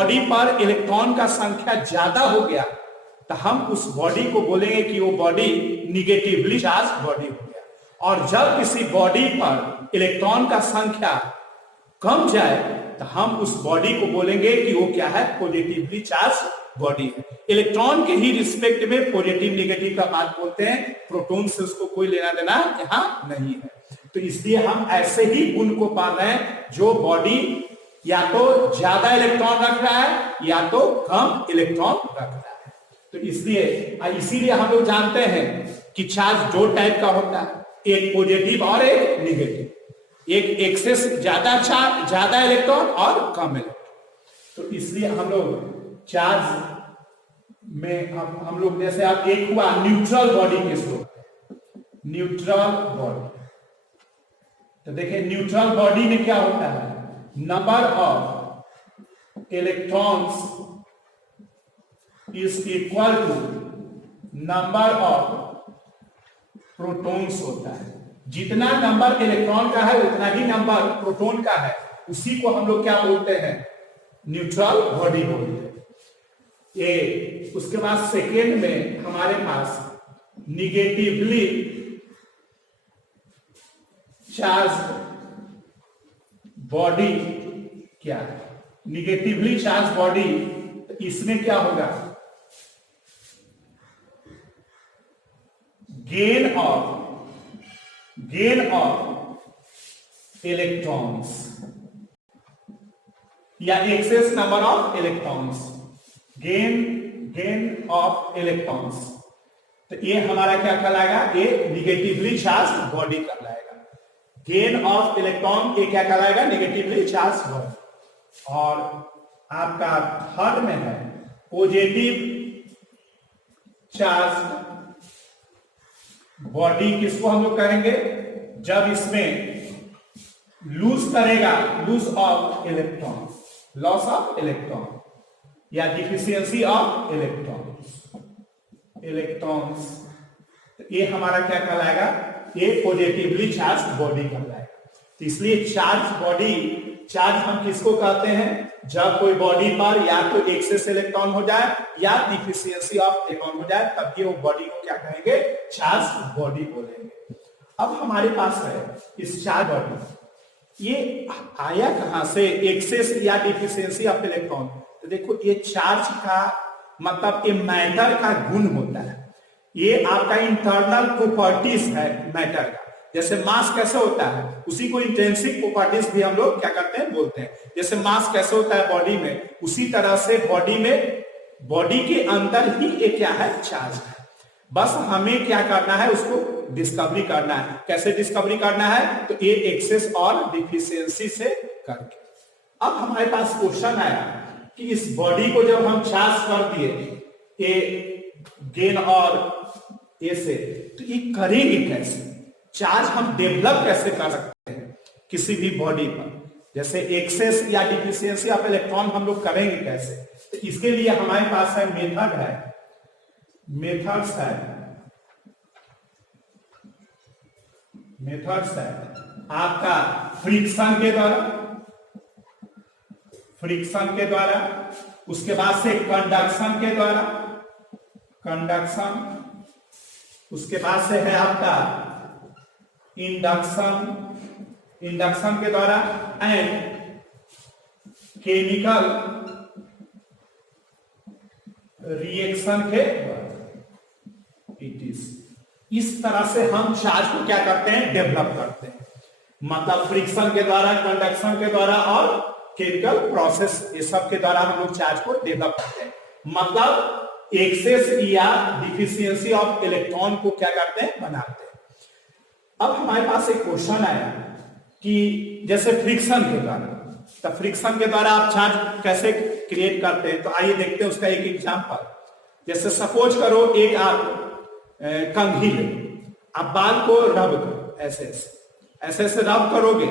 Body पर electron का संख्या ज्यादा हो गया तो हम उस बॉडी को बोलेंगे कि वो बॉडी निगेटिवली चार्ज बॉडी हो गया। और जब किसी बॉडी पर इलेक्ट्रॉन का संख्या कम जाए तो हम उस बॉडी को बोलेंगे कि वो क्या है, पॉजिटिवली चार्ज बॉडी है। इलेक्ट्रॉन के ही रिस्पेक्ट में पॉजिटिव निगेटिव का बात बोलते हैं, प्रोटॉन से उसको कोई लेना देना यहां नहीं है। तो इसलिए हम ऐसे ही गुण को पा रहे हैं जो बॉडी या तो ज्यादा इलेक्ट्रॉन रख रहा है या तो कम इलेक्ट्रॉन रख रहा है। तो इसीलिए हम लोग जानते हैं कि चार्ज दो टाइप का होता है, एक पॉजिटिव और एक निगेटिव, एक एक्सेस ज्यादा इलेक्ट्रॉन और कम इलेक्ट्रॉन। तो इसलिए हम लोग चार्ज में हम लोग जैसे आप एक हुआ न्यूट्रल बॉडी किसको, न्यूट्रल बॉडी। तो देखिए न्यूट्रल बॉडी में क्या होता है, number of electrons is equal to number of protons होता है। जितना नंबर इलेक्ट्रॉन का है उतना ही नंबर प्रोटॉन का है, उसी को हम लोग क्या बोलते हैं, न्यूट्रल बॉडी बोलते हैं। ये उसके बाद सेकेंड में हमारे पास निगेटिवली चार्ज बॉडी क्या है, निगेटिवली चार्ज बॉडी। तो इसमें क्या होगा, गेन ऑफ इलेक्ट्रॉन्स या excess number of electrons, gain of electrons. तो ये हमारा क्या कहलाएगा, ये निगेटिवली चार्ज बॉडी कहलाएगा। गेन ऑफ इलेक्ट्रॉन ये क्या कहलाएगा, निगेटिवली चार्ज बॉडी। और आपका थर्ड में है पॉजिटिव चार्ज बॉडी। किसको हम लोग कहेंगे, जब इसमें लूज करेगा, loose of electron, loss of electron या डिफिशियंसी ऑफ इलेक्ट्रॉन्स। तो ये हमारा क्या कहलाएगा, ये पॉजिटिवली चार्ज बॉडी कहलाएगा। तो इसलिए चार्ज हम किसको कहते हैं, जब कोई बॉडी पर या तो एक्सेस इलेक्ट्रॉन हो जाए या डिफिशियंसी ऑफ इलेक्ट्रॉन हो जाए, तब ये वो बॉडी को क्या कहेंगे, चार्ज बॉडी बोलेंगे। अब हमारे पास है इस चार्ज बॉडी, ये आया कहां से, एक्सेस या डिफिशियंसी ऑफ इलेक्ट्रॉन। तो देखो ये चार्ज का मतलब ये मैटर का गुण होता है, ये आपका इंटरनल प्रॉपर्टीज है मैटर का। जैसे मास कैसे होता है, उसी को इंट्रिंसिक प्रॉपर्टीज भी हम लोग क्या करते हैं, बोलते हैं। जैसे मास कैसे होता है बॉडी में, उसी तरह से बॉडी के अंदर ही एक क्या है, चार्ज है। बस हमें क्या करना है, उसको डिस्कवरी करना है। कैसे डिस्कवरी करना है, तो ये एक्सेस और डिफिशियंसी से करके। अब हमारे पास क्वेश्चन आया कि इस बॉडी को जब हम चार्ज कर दिए ये गेन और ए से, तो ये करेंगे कैसे, चार्ज हम डेवलप कैसे कर सकते हैं किसी भी बॉडी पर, जैसे एक्सेस या डिफिशियंसी ऑफ इलेक्ट्रॉन हम लोग करेंगे कैसे। तो इसके लिए हमारे पास है मेथड्स है आपका फ्रिक्शन के द्वारा, उसके बाद से कंडक्शन, उसके बाद से है आपका इंडक्शन के द्वारा एंड केमिकल रिएक्शन के द्वारा। इस तरह से हम चार्ज को क्या करते हैं, डेवलप करते हैं। मतलब फ्रिक्शन के द्वारा, कंडक्शन के द्वारा और केमिकल प्रोसेस, ये सब के द्वारा हम लोग चार्ज को डेवलप करते हैं। मतलब एक्सेस या डिफिशियंसी ऑफ इलेक्ट्रॉन को क्या करते हैं, बनाते हैं। अब हमारे पास एक क्वेश्चन आया कि जैसे फ्रिक्शन के द्वारा, तो फ्रिक्शन के द्वारा आप चार्ज कैसे क्रिएट करते हैं, तो आइए देखते हैं उसका एक एग्जांपल। जैसे सपोज करो एक आप कंघी ले, आप बाल को रब करो, ऐसे रब करोगे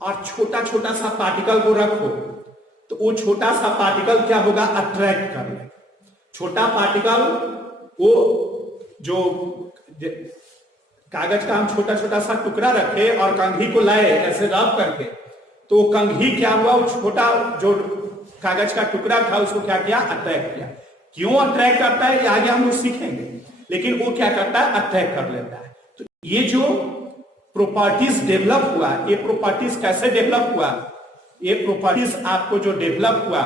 और छोटा छोटा सा पार्टिकल को रखो, तो वो छोटा सा पार्टिकल क्या होगा, अट्रैक्ट कर लेगा। छोटा पार्टिकल वो जो कागज का हम छोटा छोटा सा टुकड़ा रखे और कंघी को लाए ऐसे रब करके, तो कंघी क्या हुआ, वो छोटा जो कागज का टुकड़ा था उसको क्या किया, अट्रैक्ट किया। क्यों अट्रैक्ट करता है ये आगे हम लोग सीखेंगे, लेकिन वो क्या करता है, अट्रैक्ट कर लेता है। तो ये जो प्रॉपर्टीज डेवलप हुआ, ये प्रॉपर्टीज कैसे डेवलप हुआ, ये प्रॉपर्टीज आपको जो डेवलप हुआ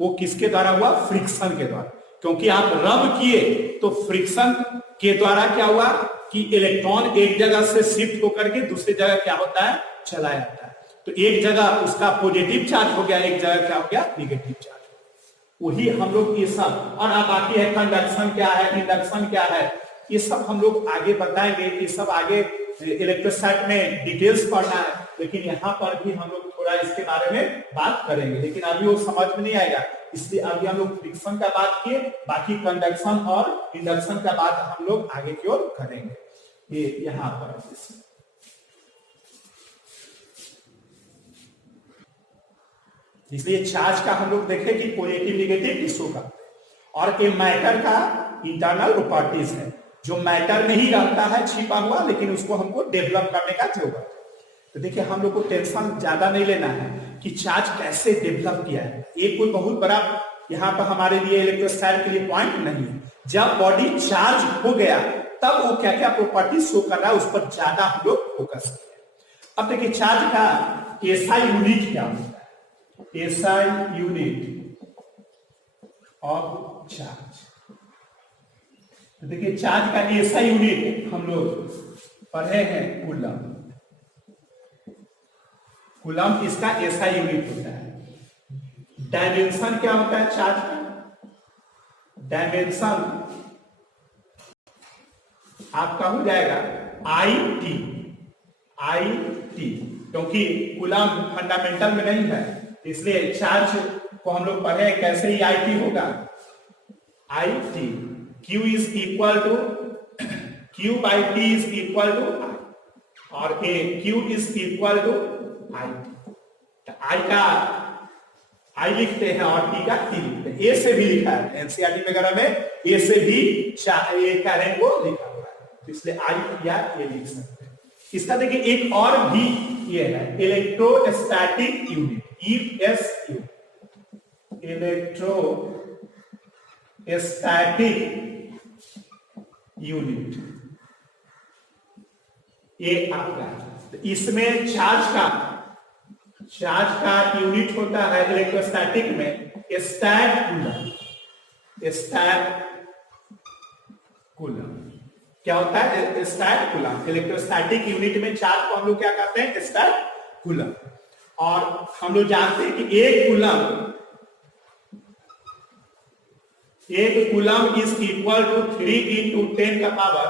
वो किसके द्वारा हुआ, फ्रिक्शन के द्वारा। क्योंकि आप रब किए तो फ्रिक्शन के द्वारा क्या हुआ कि इलेक्ट्रॉन एक जगह से शिफ्ट होकर के दूसरी जगह क्या होता है, चला जाता है। तो एक जगह उसका पॉजिटिव चार्ज हो गया, एक जगह क्या हो गया, नेगेटिव चार्ज। वही हम लोग ये सब, और अब बाकी है कंडक्शन क्या है, इंडक्शन क्या है, ये सब हम लोग आगे बताएंगे। ये सब आगे इलेक्ट्रोस्टैट में डिटेल्स पढ़ना है, लेकिन यहाँ पर भी हम लोग थोड़ा इसके बारे में बात करेंगे, लेकिन अभी वो समझ में नहीं आएगा, इसलिए अभी हम लोग फ्रिक्शन का बात किए, बाकी कंडक्शन और इंडक्शन का बात हम लोग आगे की ओर करेंगे। ये यहाँ पर इसलिए चार्ज का हम लोग देखें कि पॉजिटिव नेगेटिव किसको करते हैं। और ये मैटर का इंटरनल प्रॉपर्टीज है, जो मैटर में ही रहता है छिपा हुआ, लेकिन उसको हमको डेवलप करने का जरूरत है। तो देखिए हम लोग को टेंशन ज्यादा नहीं लेना है कि चार्ज कैसे डेवलप किया है, ये कोई बहुत बड़ा यहाँ पर हमारे लिए इलेक्ट्रोस्टैट के लिए पॉइंट नहीं है। जब बॉडी चार्ज हो गया तब वो क्या क्या प्रॉपर्टी शो कर रहा है, उस पर ज्यादा हम लोग फोकस किया। अब देखिए चार्ज का एसआई यूनिट क्या होता है, एसआई यूनिट ऑफ चार्ज। तो देखिए चार्ज का एसआई यूनिट हम लोग पढ़े हैं कूलम। कूलम इसका एसआई यूनिट होता है। डायमेंशन क्या होता है चार्ज का, डायमेंशन आपका हो जाएगा आई टी, क्योंकि कूलम फंडामेंटल में नहीं है, इसलिए चार्ज को हम लोग पढ़े कैसे ही आई टी होगा, I T. Q is equal to Q by T is equal to I, और Q is equal to I। I का I लिखते हैं और T का T लिखते हैं। A से भी लिखा है एनसीईआरटी वगैरह में, A से भी करंट को लिखा हुआ है, तो इसलिए I या A लिख सकते हैं। इसका देखिए एक और भी ये है electrostatic unit, ESU, electrostatic unit, ये आपका। इसमें चार्ज का यूनिट होता है इलेक्ट्रोस्टैटिक में स्टैट कूलम। क्या होता है, स्टैट कूलम। इलेक्ट्रोस्टैटिक यूनिट में चार्ज को हम लोग क्या कहते हैं, स्टैट कूलम। और हम लोग जानते हैं कि एक coulomb is equal to 3 into 10 का पावर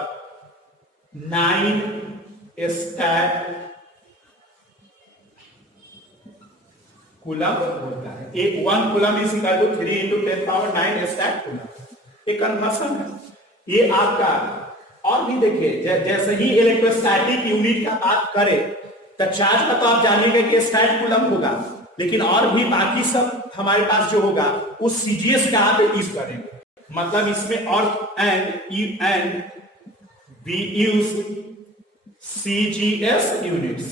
9 स्टैट कूलम होता है। एक 1 coulomb is equal to 3 into 10 power 9 stat coulomb. एक कन्वर्सन है ये आपका। और भी देखिए जैसे ही इलेक्ट्रोस्टैटिक यूनिट का बात करें तो चार्ज का तो आप जानिएगा कि स्टैट कूलम होगा, लेकिन और भी बाकी सब हमारे पास जो होगा वो सीजीएस का आप यूज करेंगे। मतलब इसमें और and we use CGS units.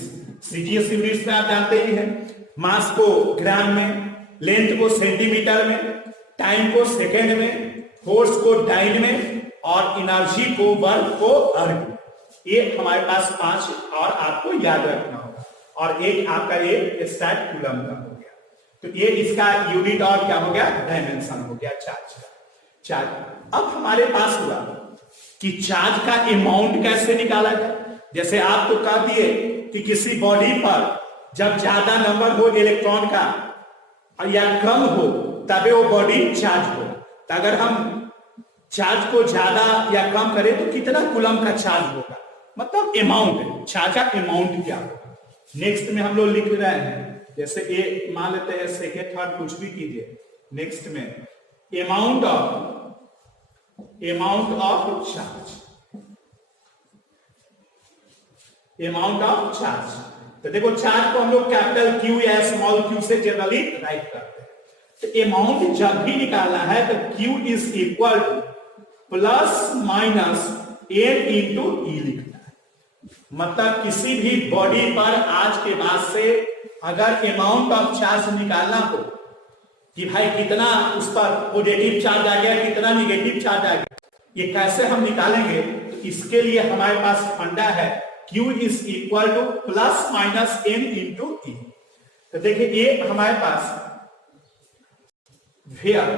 CGS units में आप जानते ही हैं, मास को ग्राम में, लेंथ को सेंटीमीटर में, टाइम को सेकेंड में, फोर्स को डाइन में, और एनर्जी को वर्क को अर्ग। ये हमारे पास 5 और आपको याद रखना होगा। और एक आपका ये स्टैट कूलम का हो गया। तो ये इसका यूनिट और क्या हो गया, डायमेंशन हो गया चार्ज का। चार्ज अब हमारे पास हुआ कि चार्ज का अमाउंट कैसे निकाला जाए। जैसे आपको कह दिए कि किसी बॉडी पर जब ज्यादा नंबर हो इलेक्ट्रॉन का या कम हो तभी वो बॉडी चार्ज हो। तो अगर हम चार्ज को ज्यादा या कम करें तो कितना कूलम का चार्ज होगा, मतलब अमाउंट, चार्ज का अमाउंट क्या होगा। नेक्स्ट में हम लोग लिख रहे हैं, जैसे ये मान लेते हैं सेकेंड थर्ड कुछ भी कीजिए। नेक्स्ट में अमाउंट ऑफ चार्ज। तो देखो चार्ज को हम लोग कैपिटल Q या स्मॉल q से जनरली राइट करते हैं। तो अमाउंट जब भी निकालना है तो Q is equal to plus minus n into E लिखना है। मतलब किसी भी बॉडी पर आज के बाद से अगर अमाउंट ऑफ चार्ज निकालना हो कि भाई कितना उस पर पॉजिटिव चार्ज आ गया, कितना निगेटिव चार्ज आ गया। ये कैसे हम निकालेंगे? तो इसके लिए हमारे पास फंडा है Q is equal to plus minus N into E। तो देखिए ये हमारे पास where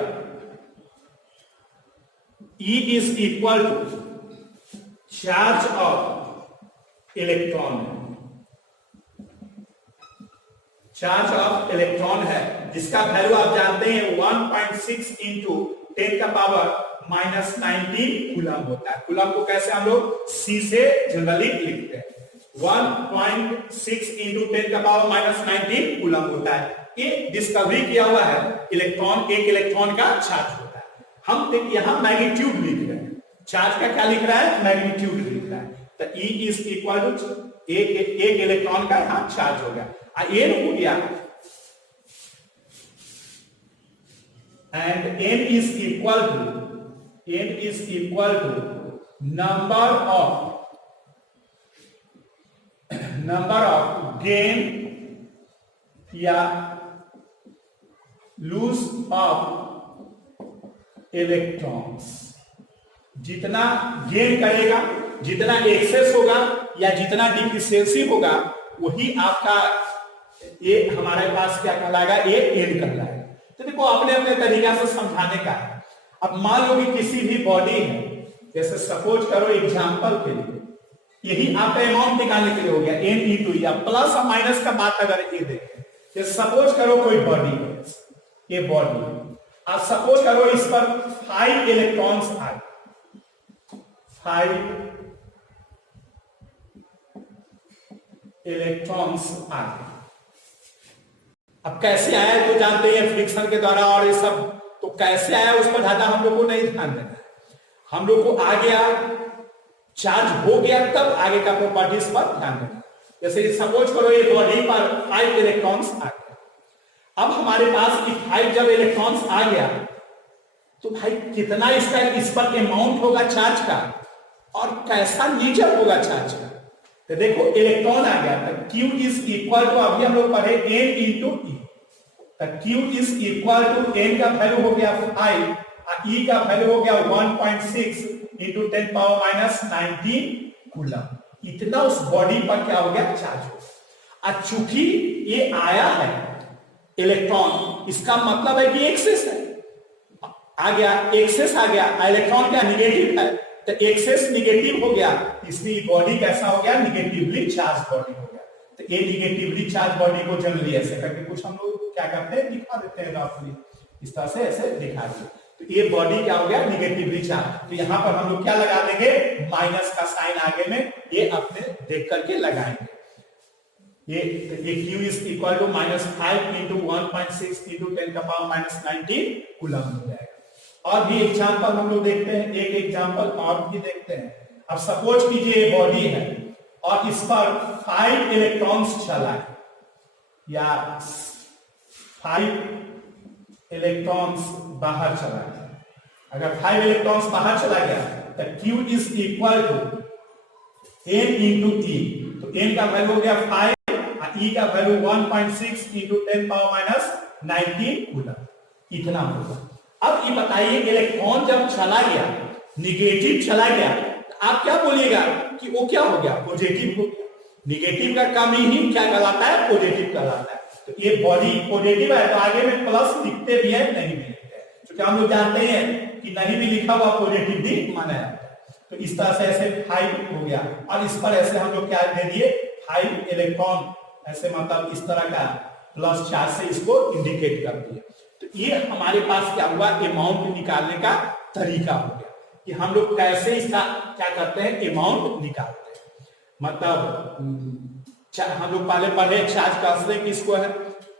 E is equal to charge of electron, charge of electron है जिसका वैल्यू आप जानते हैं 1.6 इंटू 10 का पावर माइनस 19 कूलम होता है। कूलम को कैसे हम लोग C से जनरली लिखते हैं, 1.6 इंटू 10 का पावर माइनस 19 कूलम होता है। ये डिस्कवरी किया हुआ है इलेक्ट्रॉन, एक इलेक्ट्रॉन का चार्ज होता है। हम यहां मैग्नीट्यूड लिख रहे हैं, चार्ज का क्या लिख रहा है, मैग्नीट्यूड लिख रहा है। तो E इज इक्वल टू एक इलेक्ट्रॉन का यहां चार्ज हो गया, N हो गया, and N is equal to number of gain या लूज ऑफ इलेक्ट्रॉन्स। जितना गेन करेगा, जितना एक्सेस होगा या जितना डिफिशियंसी होगा, वही आपका ये हमारे पास क्या कहलाएगा, ये एन कहलाएगा। तो देखो अपने अपने तरीका से समझाने का है। अब मान लो कि किसी भी बॉडी है, जैसे सपोज करो एग्जांपल के लिए यही आपका अमाउंट निकालने के लिए हो गया एन इंटू या प्लस और माइनस का बात अगर ये देखें, जैसे सपोज करो कोई बॉडी है, ये बॉडी है, अब सपोज करो इस पर 5 इलेक्ट्रॉन्स आए, 5 इलेक्ट्रॉन्स आए। अब कैसे आया तो जानते हैं फ्रिक्शन के द्वारा और ये सब, तो कैसे आया उस पर ज्यादा हम लोग को नहीं ध्यान देना है। हम लोग को आ गया, चार्ज हो गया, तब आगे का प्रॉपर्टीज पर ध्यान देना। जैसे सपोज करो ये बॉडी पर 5 इलेक्ट्रॉन्स आ गया। अब हमारे पास 5 जब इलेक्ट्रॉन्स आ गया तो भाई कितना इसका इस पर अमाउंट होगा चार्ज का और कैसा नेचर होगा चार्ज का। तो देखो इलेक्ट्रॉन आ गया तो Q इज इक्वल टू, अभी हम लोग पढ़े N इंटू E, तो Q is equal to N का वैल्यू हो गया 5 और E का वैल्यू हो गया 1.6 इंटू 10 पावर माइनस 19 कूलम। इतना उस बॉडी पर क्या हो गया, चार्ज हो गया। और चूंकि ये आया है इलेक्ट्रॉन, इसका मतलब है कि एक्सेस है, आ गया एक्सेस आ गया, इलेक्ट्रॉन क्या निगेटिव है, तो एक्सेस निगेटिव हो गया, इसलिए बॉडी कैसा हो गया, निगेटिवली चार्ज बॉडी हो गया। तो ये निगेटिवली चार्ज बॉडी को जनरली ऐसे करके कुछ हम लोग क्या करते हैं, दिखा देते हैं रफली, इस तरह से ऐसे दिखा दिए। तो ये बॉडी क्या हो गया, निगेटिवली चार्ज। तो यहां पर हम लोग क्या लगा देंगे, माइनस का साइन आगे में, ये अपने देख करके लगाएंगे। ये Q is equal to -5 into 1.6 into 10 का पावर माइनस 19 कूलम हो जाएगा। और भी एग्जांपल हम लोग देखते हैं, एक एग्जांपल और भी देखते हैं। अब सपोज कीजिए ये बॉडी है और इस पर 5 इलेक्ट्रॉन्स चला है या 5 इलेक्ट्रॉन्स बाहर चला गया। अगर 5 इलेक्ट्रॉन्स बाहर चला गया तो Q is equal to N into E, तो N का वैल्यू हो गया 5 और E का value 1.6 into 10 power minus 19 coulomb, इतना होगा। अब ये बताइए इलेक्ट्रॉन जब चला गया, निगेटिव चला गया, तो आप क्या बोलिएगा कि वो क्या हो गया, पॉजिटिव हो गया। निगेटिव का कम ही क्या कहलाता है, पॉजिटिव कहलाता है। तो ये बॉडी पॉजिटिव है तो आगे में प्लस लिखते भी है, नहीं भी लिखते हैं, क्योंकि हम लोग जानते हैं कि नहीं भी लिखा हुआ पॉजिटिव भी माना जाता है। तो इस तरह से ऐसे 5 हो गया और इस पर ऐसे हम लोग क्या दे दिए, 5 इलेक्ट्रॉन, ऐसे मतलब इस तरह का प्लस चार्ज से इसको इंडिकेट कर दिया। तो ये हमारे पास क्या हुआ, अमाउंट निकालने का तरीका हो गया कि हम लोग कैसे इसका क्या करते हैं, अमाउंट निकालते हैं। मतलब हम लोग पहले पढ़े चार्ज कांस्टेंट किसको है,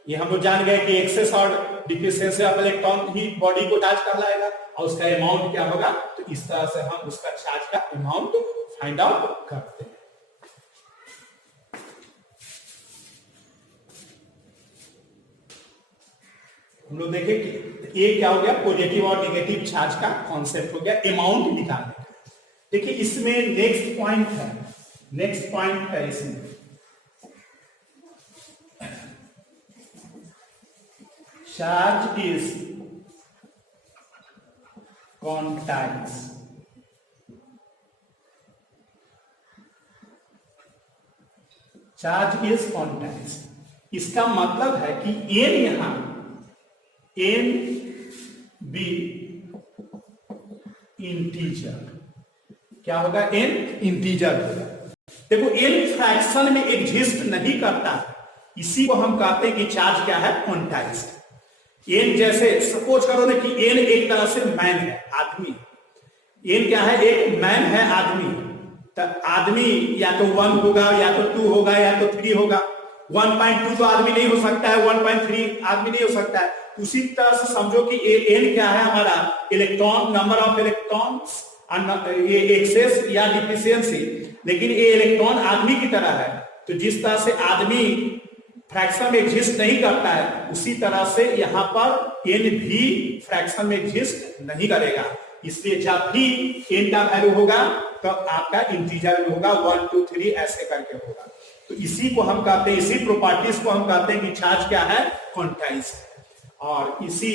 ये हम लोग जान गए कि एक्सेस और deficiency of electron he body को चार्ज कहलाएगा और उसका अमाउंट क्या होगा। तो इस तरह से हम उसका चार्ज का अमाउंट फाइंड आउट करते हैं। हम लोग देखें कि ये क्या हो गया, पॉजिटिव और नेगेटिव चार्ज का कॉन्सेप्ट हो गया अमाउंट निकालने का। देखिए इसमें नेक्स्ट पॉइंट है इसमें charge is quantize. Charge is quantize, इसका मतलब है कि एन यहां एन बी इंटीजर, क्या होगा? एन इंटीजर होगा। देखो एन फ्रैक्शन में एग्जिस्ट नहीं करता, इसी को हम कहते हैं कि चार्ज क्या है? क्वांटाइज्ड। एन जैसे सपोज करो ना कि एन एक तरह से मैन है, आदमी। एन क्या है? एक मैन है, आदमी। तो आदमी या तो 1 होगा, या तो 2 होगा, या तो 3 होगा। 1.2 तो आदमी नहीं हो सकता है, 1.3 आदमी नहीं हो सकता है। उसी तरह से समझो कि एन क्या है? हमारा इलेक्ट्रॉन, नंबर ऑफ इलेक्ट्रॉन्स, ये एक्सेस या डिफिशियंसी। लेकिन ये इलेक्ट्रॉन आदमी की तरह है, तो जिस तरह से आदमी फ्रैक्शन में एग्जिस्ट नहीं करता है, उसी तरह से यहां पर एन भी फ्रैक्शन में एग्जिस्ट नहीं करेगा। इसलिए जब भी एन का वैल्यू होगा तो आपका इंटीजर में होगा, 1 2 3 ऐसे करके होगा। तो इसी को हम कहते हैं, इसी प्रॉपर्टीज को हम कहते हैं कि चार्ज क्या है? क्वांटाइज। और इसी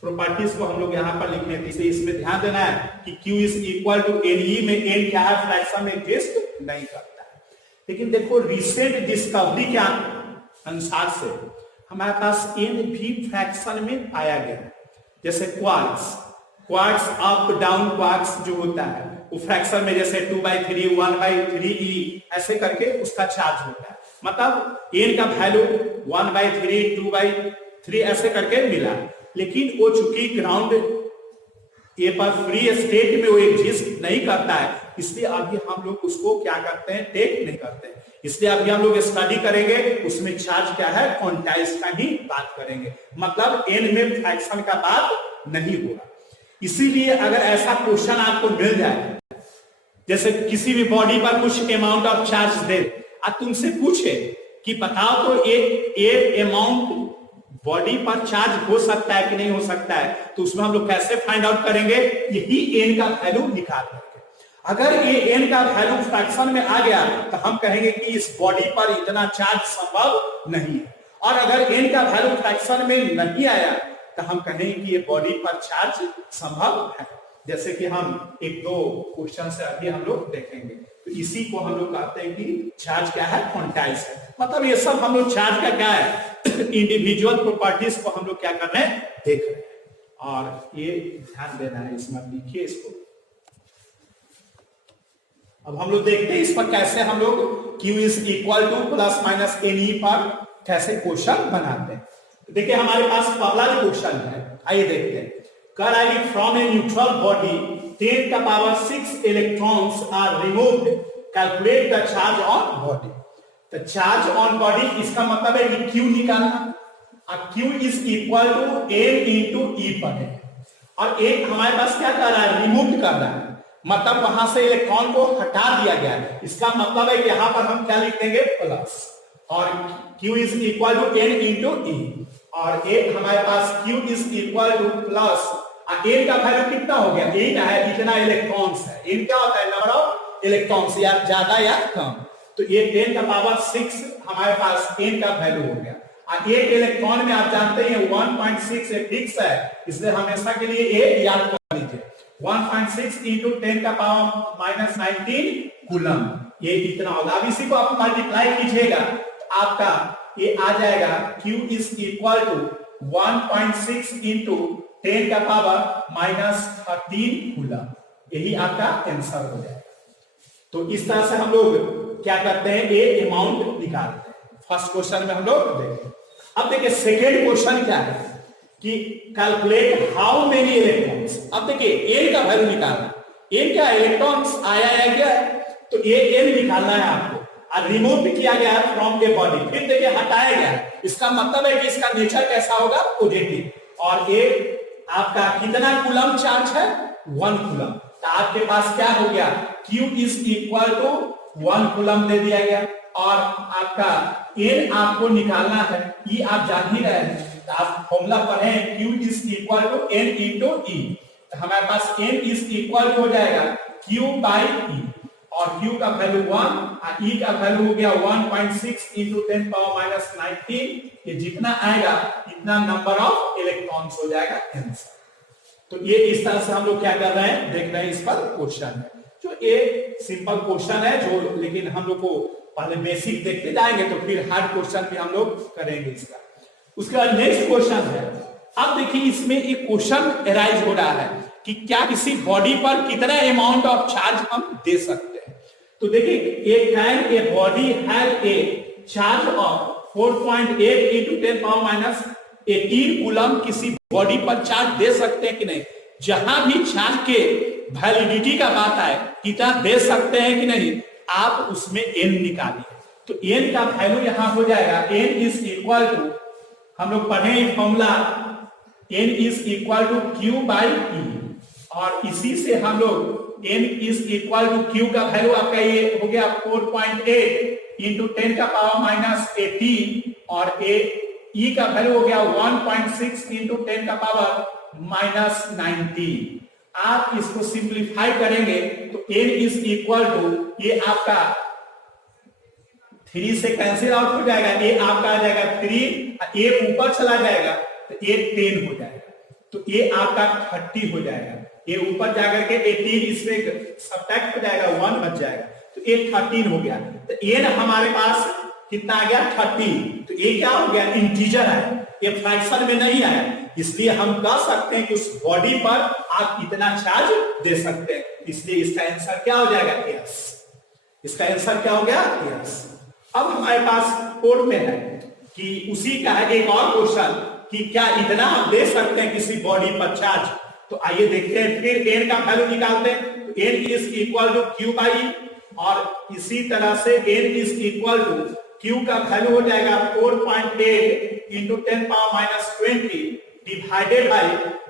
प्रॉपर्टीज को हम लोग यहाँ पर लिखने थे, इसलिए इसमें ध्यान देना है कि Q is equal to N E में एन क्या है? फ्रैक्शन में एग्जिस्ट नहीं करता है। लेकिन देखो रिसेंट डिस्कवरी के अनुसार से हमारे पास एन भी फ्रैक्शन में पाया गया है। जैसे क्वार्ट्स अप डाउन क्वार्ट्स जो होता है वो फ्रैक्शन में, जैसे 2/3 1/3 ऐसे करके उसका चार्ज होता है। मतलब एन का वैल्यू 1/3 2/3 ऐसे करके मिला। लेकिन वो चूंकि ग्राउंड ए पर फ्री स्टेट में वो एग्जिस्ट नहीं करता है, इसलिए अभी हम लोग उसको क्या करते हैं? टेक नहीं करते हैं। इसलिए अभी हम लोग स्टडी करेंगे, उसमें चार्ज क्या है? क्वांटाइज का ही बात करेंगे। मतलब एन में फ्रैक्शन का बात नहीं होगा। इसीलिए अगर ऐसा क्वेश्चन आपको मिल जाए, जैसे किसी भी बॉडी पर कुछ अमाउंट ऑफ चार्ज दे और तुमसे पूछे कि बताओ तो ये अमाउंट बॉडी पर चार्ज हो सकता है कि नहीं हो सकता है, तो उसमें हम लोग कैसे फाइंड आउट करेंगे? यही एन का वैल्यू निकाल करके। अगर ये एन का वैल्यू फ्रैक्शन में आ गया तो हम कहेंगे कि इस बॉडी पर इतना चार्ज संभव नहीं है। और अगर एन का वैल्यू फ्रैक्शन में नहीं आया तो हम कहेंगे कि ये बॉडी पर चार्ज संभव है। जैसे कि हम 1-2 क्वेश्चन से अभी हम लोग देखेंगे। तो इसी को हम लोग कहते हैं कि चार्ज क्या है? क्वांटाइज है। मतलब ये सब हम लोग चार्ज का क्या है? इंडिविजुअल प्रॉपर्टीज को हम लोग क्या कर रहे हैं? देख रहे हैं। और ये ध्यान देना है, इसमें लिखिए इसको। अब हम लोग देखते हैं इस पर कैसे हम लोग Q is equal to plus minus N E पर कैसे क्वेश्चन बनाते हैं। तो देखिए हमारे पास पहला जो क्वेश्चन है, आइए देखते हैं। कह रहा है from a neutral body 10⁻6 electrons are removed, calculate the charge on body. तो चार्ज ऑन बॉडी, इसका मतलब है कि Q निकालना। और Q is equal to N into E पर है। और एक हमारे पास क्या कर रहा है? रिमूव कर रहा है, मतलब वहां से इलेक्ट्रॉन को हटा दिया गया है। इसका मतलब है कि यहां पर हम क्या लिख देंगे? प्लस। और Q is equal to N into E। और एक हमारे पास Q is equal to plus, N का वैल्यू कितना हो गया? 8 है, इतना इलेक्ट्रॉन्स है। N क्या होता है? नंबर ऑफ इलेक्ट्रॉन्स, या ज्यादा या कम। तो ये 10⁻6 हमारे पास N का वैल्यू हो गया। और एक इलेक्ट्रॉन में आप जानते हैं 1.6 फिक्स है, इसलिए हमेशा के लिए ये याद कर लीजिए। 1.6 इंटू 10⁻⁻19 कूलम, ये इतना होगा। अब इसी को आप मल्टीप्लाई कीजिएगा तो आपका ये आ जाएगा Q is equal to 1.6 into 10⁻⁻13 coulomb. यही आपका आंसर हो जाएगा। तो इस तरह से हम लोग क्या करते हैं? ये अमाउंट निकालते हैं। फर्स्ट क्वेश्चन में हम लोग देखें। अब देखिए सेकेंड क्वेश्चन क्या है कि कैलकुलेट हाउ मेनी इलेक्ट्रॉन्स। अब देखिए एन का वैल्यू निकालना। एन क्या? इलेक्ट्रॉन्स आया है क्या? तो ये एन निकालना है आपको। और रिमूव भी किया गया है फ्रॉम ए बॉडी, फिर देखिए हटाया गया है। इसका मतलब है कि इसका नेचर कैसा होगा? पॉजिटिव। और ये आपका कितना कूलम चार्ज है? 1 कूलम। तो आपके पास क्या हो गया? Q is equal to 1 coulomb दे दिया गया। और आपका N आपको निकालना है, E आप जान ही रहे हैं। तो आप फॉर्मूला पढ़ें, Q is equal to N into E। तो हमारे पास N इज इक्वल हो जाएगा Q बाई E। और Q का वैल्यू 1 और E का वैल्यू हो गया 1.6 इंटू 10 पावर माइनस 19। ये जितना आएगा इतना नंबर ऑफ इलेक्ट्रॉन्स हो जाएगा आंसर। तो ये इस तरह से हम लोग क्या कर रहे हैं, देख रहे हैं, इस पर क्वेश्चन है जो एक सिंपल क्वेश्चन है जो, लेकिन हम लोग को पहले बेसिक देखते जाएंगे तो फिर हार्ड क्वेश्चन भी हम लोग करेंगे इसका। उसके बाद नेक्स्ट क्वेश्चन है, अब देखिए इसमें एक क्वेश्चन अराइज हो रहा है कि क्या किसी बॉडी पर कितना अमाउंट ऑफ चार्ज हम दे सकते हैं। तो देखिए a body have a charge of 4.8 into 10 power minus 18 coulomb किसी बॉडी पर चार्ज दे सकते हैं कि नहीं। जहां भी चार्ज के वैलिडिटी का बात आए कितना दे सकते हैं कि नहीं, आप उसमें n निकालिए। तो n का वैल्यू यहां हो जाएगा n इज इक्वल टू, हम लोग पढ़े formula n is equal to q by e, और इसी से हम लोग n is equal to q का वैल्यू आपका ये हो गया 4.8 इंटू 10 का पावर माइनस 18 और e का वैल्यू हो गया 1.6 इंटू 10 का पावर माइनस 19। आप इसको सिंप्लीफाई करेंगे तो n इज इक्वल टू, ये आपका 3 से कैंसिल आउट हो जाएगा, ये आपका आ जाएगा 3, ये ऊपर चला जाएगा तो ये 10 हो जाएगा, तो ये आपका 30 हो जाएगा। ये ऊपर जाकर के 18 इसमें सब्ट्रैक्ट हो जाएगा, 1 बच जाएगा, तो ये 13 हो गया। तो n हमारे पास कितना आ गया 30। तो ये क्या हो गया, इंटीजर है, ये फ्रैक्शन में नहीं आया, इसलिए हम कह सकते हैं कि उस बॉडी पर आप इतना चार्ज दे सकते हैं, इसलिए इसका आंसर क्या हो जाएगा यस। इसका आंसर क्या हो गया यस। अब हमारे पास कोड में है कि उसी का है एक और क्वेश्चन कि क्या इतना हम दे सकते हैं किसी बॉडी पर चार्ज। तो आइए देखते हैं, फिर n का वैल्यू निकालते हैं। तो n is equal to q by, और इसी तरह से n is equal to q का वैल्यू हो जाएगा 4.8 into 10 power minus 20 divided by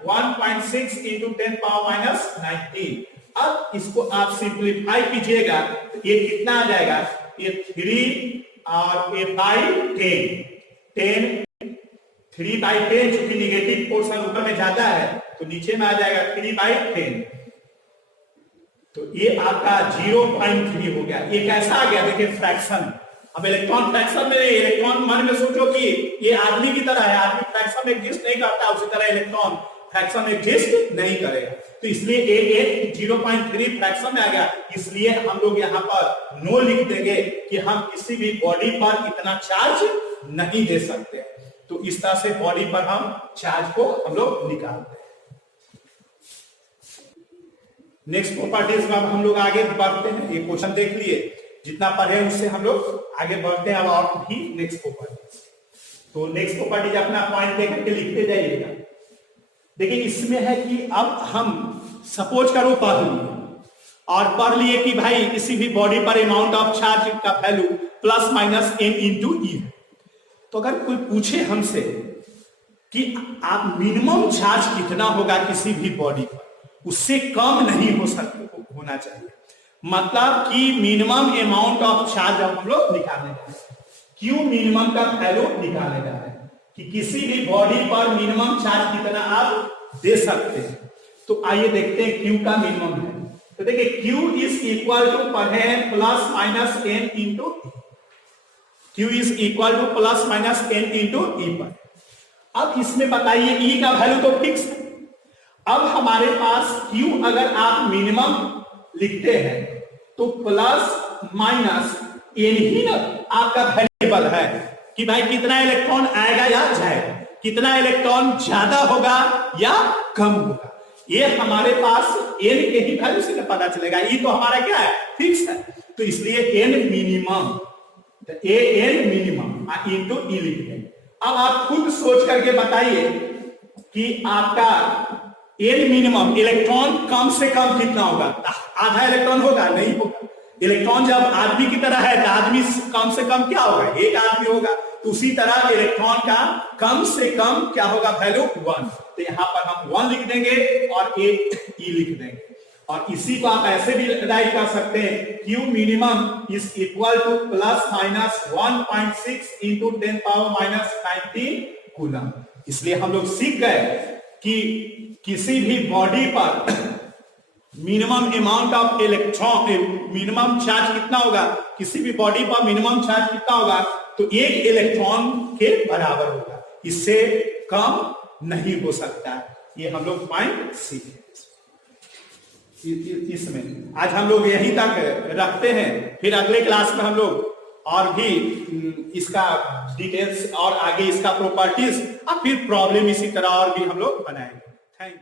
1.6 into 10 power minus 19। अब इसको आप सिंप्लीफाई कीजिएगा तो ये कितना आ जाएगा, ये 3 और ये बाई 3 बाई 10, चूंकि निगेटिव पोर्शन ऊपर में जाता है तो नीचे में आ जाएगा 3 बाई 10। तो ये आपका 0.3 हो गया। ये कैसा आ गया, देखिए फ्रैक्शन। अब इलेक्ट्रॉन फ्रैक्शन में, इलेक्ट्रॉन मन में सोचो कि ये आदमी की तरह है, आदमी फ्रैक्शन में एग्जिस्ट नहीं करता, उसी तरह इलेक्ट्रॉन फ्रैक्शन में एग्जिस्ट नहीं करेगा। तो इसलिए एक 0.3 फ्रैक्शन में आ गया, इसलिए हम लोग यहाँ पर नो लिख देंगे कि हम किसी भी बॉडी पर इतना चार्ज नहीं दे सकते। तो इस तरह से बॉडी पर हम चार्ज को हम लोग निकालते हैं। नेक्स्ट प्रॉपर्टीज में हम लोग आगे बढ़ते हैं। ये क्वेश्चन देख लिए, जितना पढ़े उससे हम लोग आगे बढ़ते हैं। अब और भी नेक्स्ट प्रॉपर्टीज, तो नेक्स्ट प्रॉपर्टीज अपना पॉइंट लेकर के लिखते जाइएगा। देखिए इसमें है कि अब हम सपोज करो पढ़ लिए, और पढ़ लिए कि भाई किसी भी बॉडी पर अमाउंट ऑफ चार्ज का value plus minus n into E है। तो अगर कोई पूछे हमसे कि आप मिनिमम चार्ज कितना होगा किसी भी बॉडी पर, उससे कम नहीं होना चाहिए, मतलब कि मिनिमम अमाउंट ऑफ चार्ज अब हम लोग निकालने जा रहे हैं। क्यू मिनिमम का वैल्यू निकालने जा रहे हैं कि किसी भी बॉडी पर मिनिमम चार्ज कितना आप दे सकते हैं। तो आइए देखते हैं क्यू का मिनिमम है। तो देखिए क्यू इज इक्वल टू पढ़े plus minus n into, Q is equal to plus minus n into E पर। अब इसमें बताइए ई का वैल्यू तो फिक्स है। अब हमारे पास Q अगर आप मिनिमम लिखते हैं तो प्लस माइनस n ही ना आपका वेरिएबल है कि भाई कितना इलेक्ट्रॉन आएगा या जाएगा, कितना इलेक्ट्रॉन ज्यादा होगा या कम होगा। ये हमारे पास n के ही वैल्यू से पता चलेगा। ई तो हमारा क्या है, फिक्स है, तो इसलिए n मिनिमम, तो n मिनिमम इंटू ई लिख देंगे। अब आप खुद सोच करके बताइए कि आपका n मिनिमम इलेक्ट्रॉन कम से कम कितना होगा। आधा इलेक्ट्रॉन होगा, नहीं होगा। इलेक्ट्रॉन जब आदमी की तरह है तो आदमी कम से कम क्या होगा, एक आदमी होगा। तो उसी तरह इलेक्ट्रॉन का कम से कम क्या होगा, वैल्यू 1। तो यहाँ पर हम 1 लिख देंगे और एक ई लिख देंगे, और इसी को आप ऐसे भी राइट कर सकते हैं, Q minimum is equal to plus minus 1.6 into 10 power minus 19 coulomb. इसलिए हम लोग सीख गए कि किसी भी बॉडी पर minimum amount of electron, minimum charge कितना होगा, किसी भी बॉडी पर मिनिमम चार्ज कितना होगा, तो 1 इलेक्ट्रॉन के बराबर होगा, इससे कम नहीं हो सकता। ये हम लोग पॉइंट सीखे। इसमें आज हम लोग यहीं तक रखते हैं, फिर अगले क्लास में हम लोग और भी इसका डिटेल्स और आगे इसका प्रॉपर्टीज और फिर प्रॉब्लम इसी तरह और भी हम लोग बनाएंगे। Thank you.